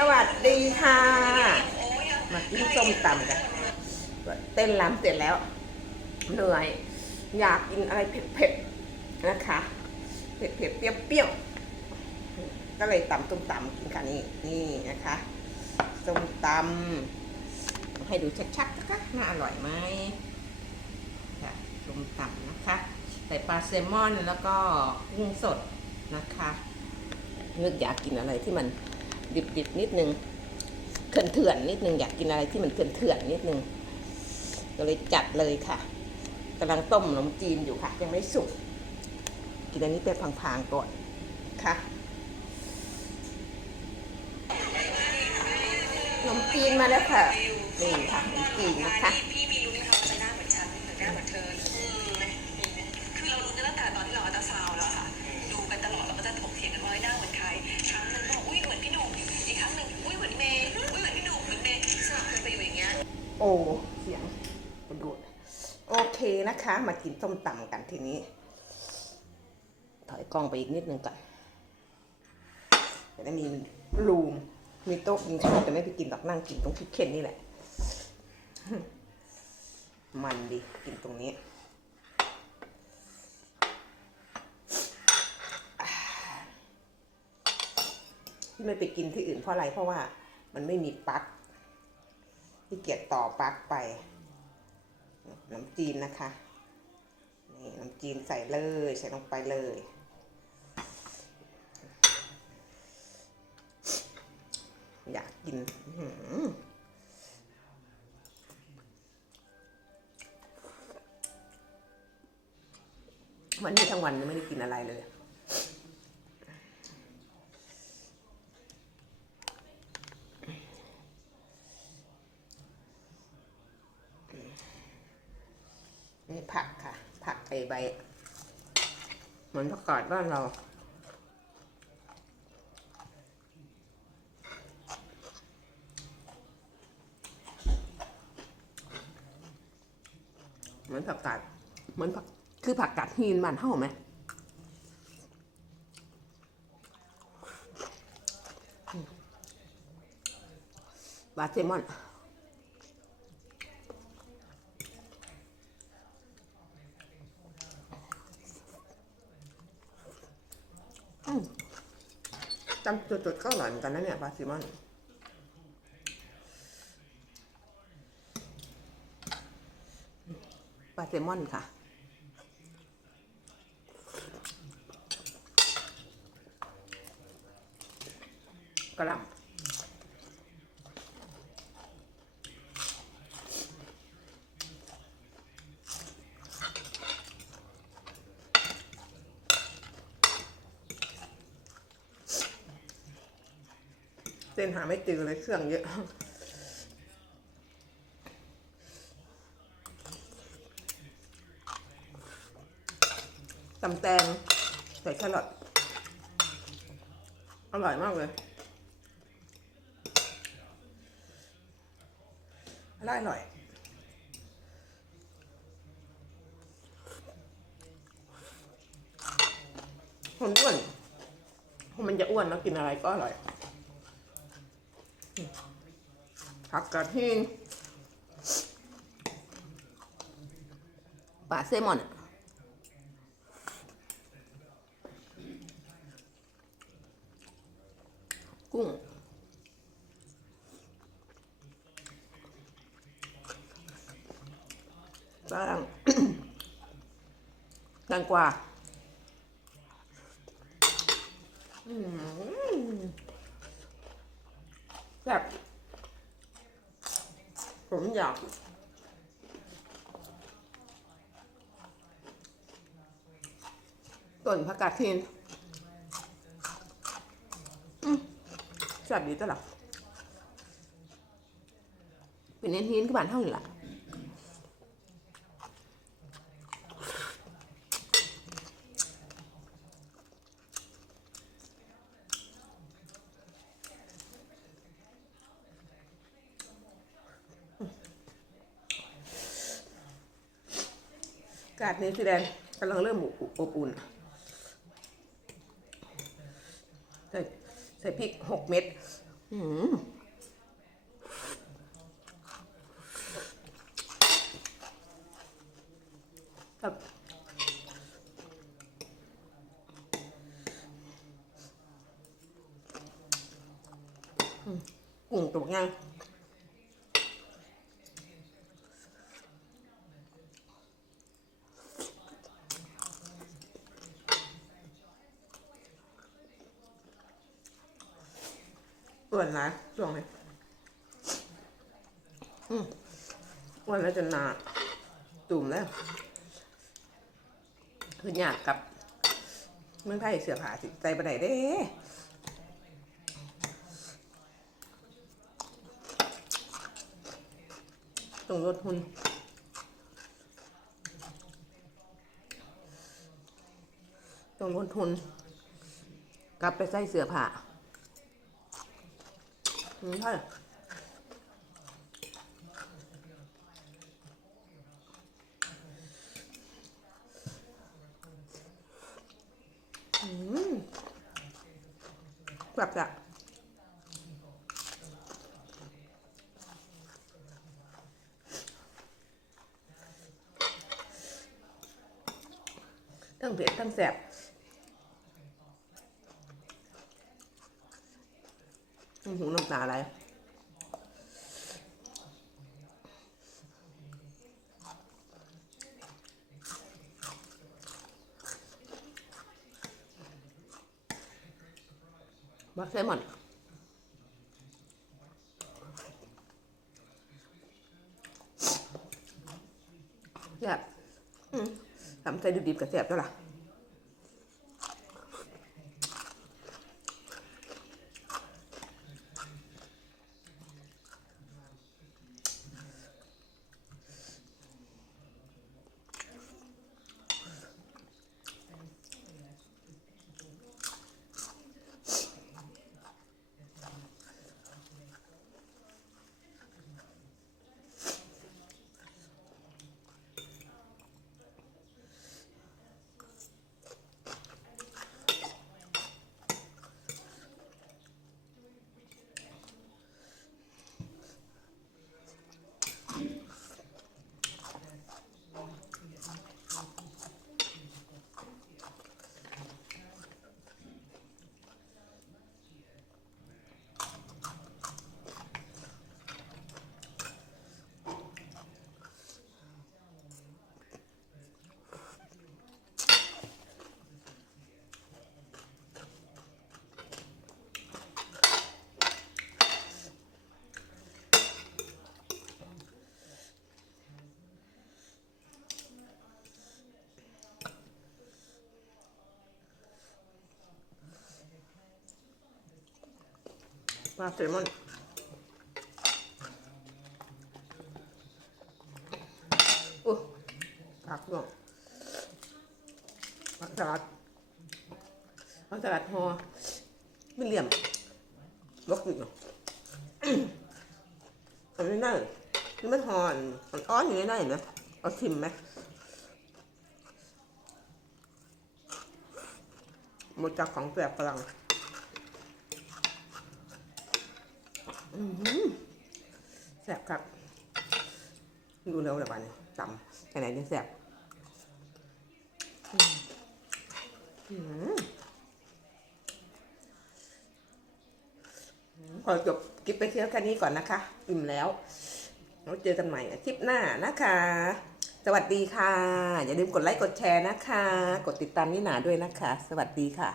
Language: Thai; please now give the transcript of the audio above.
สวัสดีค่ะ มากินส้มตำกัน เต้นรำเสร็จแล้ว เหนื่อย อยากกินอะไรเผ็ดๆนะคะ เผ็ดๆเปรี้ยวๆ ก็เลยตำส้มตำกินกันนี่นี่นะคะส้มตำให้ดูชัดๆนะคะน่าอร่อยไหมค่ะส้มตำนะคะ ใส่ปลาแซลมอนแล้วก็กุ้งสดนะคะนึกอยากกินอะไรที่มัน ดิบๆนิดนึงเถื่อนๆนิดนึงอยากกินอะไรที่มันเถื่อนๆนิดนึงก็เลยจัดเลยค่ะกำลังต้มขนมจีนอยู่ค่ะ ยังไม่สุกกินอันนี้ไปพางๆก่อนค่ะขนมจีนมาแล้วค่ะนี่ค่ะขนมจีนนะคะพี่มีรู้ไหมคะว่าจะหน้าเหมือนฉันหรือหน้าเหมือนเธอ มากินส้มตำกันทีนี้ ถอยกล้องไปอีกนิดนึงก่อนจะได้มีรูม มีโต๊ะกินข้าวแต่ไม่ไปกินหรอกนั่งกินตรงคิดเข็นนี่แหละ มันดีกินตรงนี้ที่ไม่ไปกินที่อื่นเพราะอะไรเพราะว่ามันไม่มีปลั๊กที่เกียจต่อปลั๊กไป น้ำจีนนะคะ นี่น้ำจีนใส่เลยใส่ลงไปเลย อยากกินวันนี้ทั้งวันไม่ได้กินอะไรเลยนี่ผัก ค่ะผักไอใบเหมือนผักกาดบ้านเราเหมือนผักกาดเหมือนผักคือผักกาดฮีนบ้านเท่าไหมบาเซมอน อืม จำจุดๆก็อร่อยเหมือนกันนะเนี่ยปลาซิมอนปลาแซลมอนค่ะ กระลำ ส้นหาไม่เจอเลยเครื่องเยอะตำแตงใส่แครอทอร่อยมากเลยอร่อยอร่อยคนอ้วนคนมันจะอ้วนแล้วกินอะไรก็อร่อย ผักกระเทียมปลาเซลมอนกุ้งแป้งแตงกวาอืมแบบผม อยากต้นผักกาดทีนอืมแซ่บดีตวละเป็นเน้นทีนกับบ้านเท่าอยู่ละ กาดนิวซีแลนด์กำลังเริ่มอบอุ่น ใส่ใส่พริกหกเม็ดอืมแบกุ้งตัวไง อ้วนนะช่วงนี้อืมอ้วนแล้วจนหนาตุ่มแล้ว คืออยากกลับเมืองไทยเสือผาสิใจประไดเด้ต้องลดหุ่นต้องลดทุนกลับไปใส่เสือผ้า อืมใช่แบบจะทั้งเผ็ดทั้งแสบน้ำ หูน้ำตาอะไรบักไซมอนแซ่บทำใส่ดิบๆกับแซ่บแล้วยล่ะ ปลาแซลมอนโอ้ผักด้วยผักสลัดผักสลัดหอไม่เหลี่ยมลกอีกเนาะอันนี้ได้นี่มันหอนมันอ้อนอยู่ในได้เห็นไหมเอาชิมไหมหมดจากของแปลกฝรั่ง แซ่บครับ ดูเร็วเลยวันนี้จำแค่ไหนยังแซ่บอืมอืมขอจบคลิปไปเที่ยวแค่นี้ก่อนนะคะ อิ่มแล้วเราเจอกันใหม่คลิปหน้านะคะ สวัสดีค่ะ อย่าลืมกดไลค์กดแชร์นะคะ กดติดตามนี่หนาด้วยนะคะ สวัสดีค่ะ